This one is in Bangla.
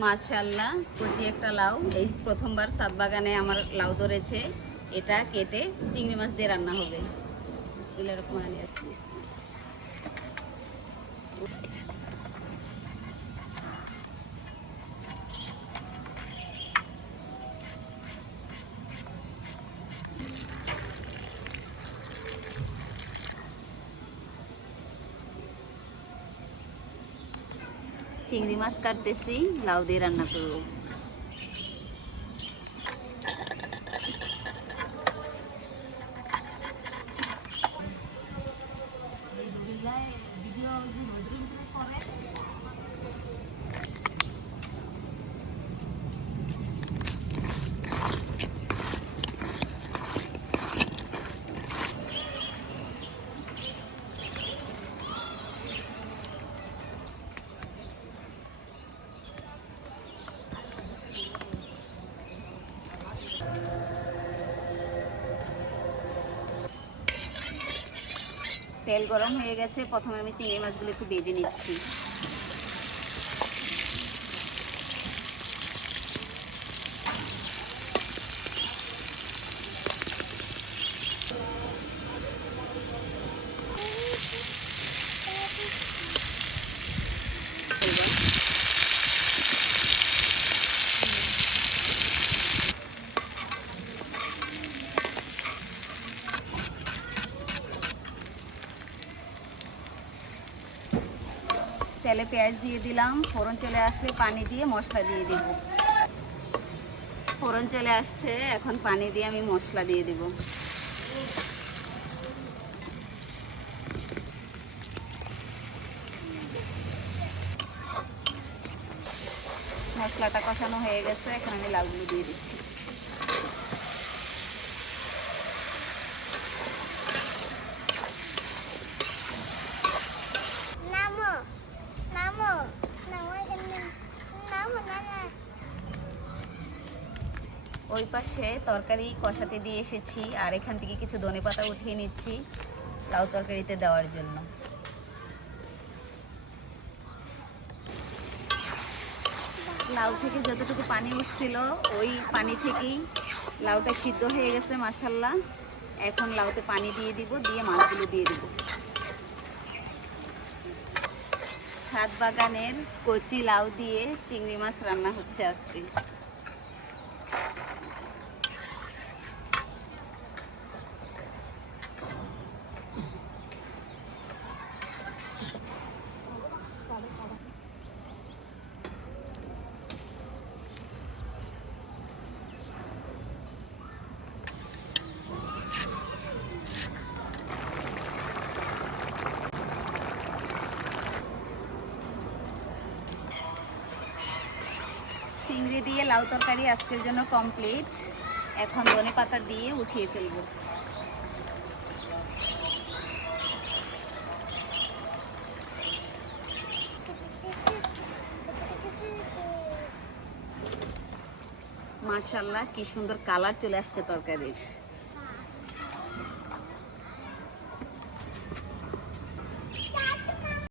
মাশাআল্লাহ, কচি একটা লাউ। এই প্রথমবার ছাদ বাগানে আমার লাউ ধরেছে। এটা কেটে চিংড়ি মাছ দিয়ে রান্না হবে। বিসমিল্লাহির রহমানির রহিম। চিংড়ি মাছ কাটতেছি, লাউ দিয়ে রান্না করব। তেল গরম হয়ে গেছে, প্রথমে আমি চিংড়ি মাছগুলো একটু ভেজে নিচ্ছি। তেলে পেঁয়াজ দিয়ে দিলাম, ফোড়ন চলে আসলে পানি দিয়ে মশলা দিয়ে দিব। ফোড়ন চলে আসছে, এখন পানি দিয়ে আমি মশলা দিয়ে দিব। মশলাটা কষানো হয়ে গেছে, এখন আমি লাউগুলো দিয়ে দিচ্ছি। ওই পাশে তরকারি কষাতে দিয়ে এসেছি, আর এখান থেকে কিছু ধনেপাতা উঠিয়ে নিচ্ছি লাউ তরকারিতে দেওয়ার জন্য। লাউ থেকে যতটুকু পানি উঠছিল ওই পানি থেকেই লাউটা সিদ্ধ হয়ে গেছে মাশাআল্লাহ। এখন লাউতে পানি দিয়ে দিব, দিয়ে মাছগুলো দিয়ে দিব। ছাদ বাগানের কচি লাউ দিয়ে চিংড়ি মাছ রান্না হচ্ছে আজকে। চিংড়ি দিয়ে লাউ তরকারি আজকের জন্য কমপ্লিট। এখন ধনেপাতা দিয়ে উঠিয়ে ফেলব। মাশাআল্লাহ, কি সুন্দর কালার চলে আসছে তরকারির।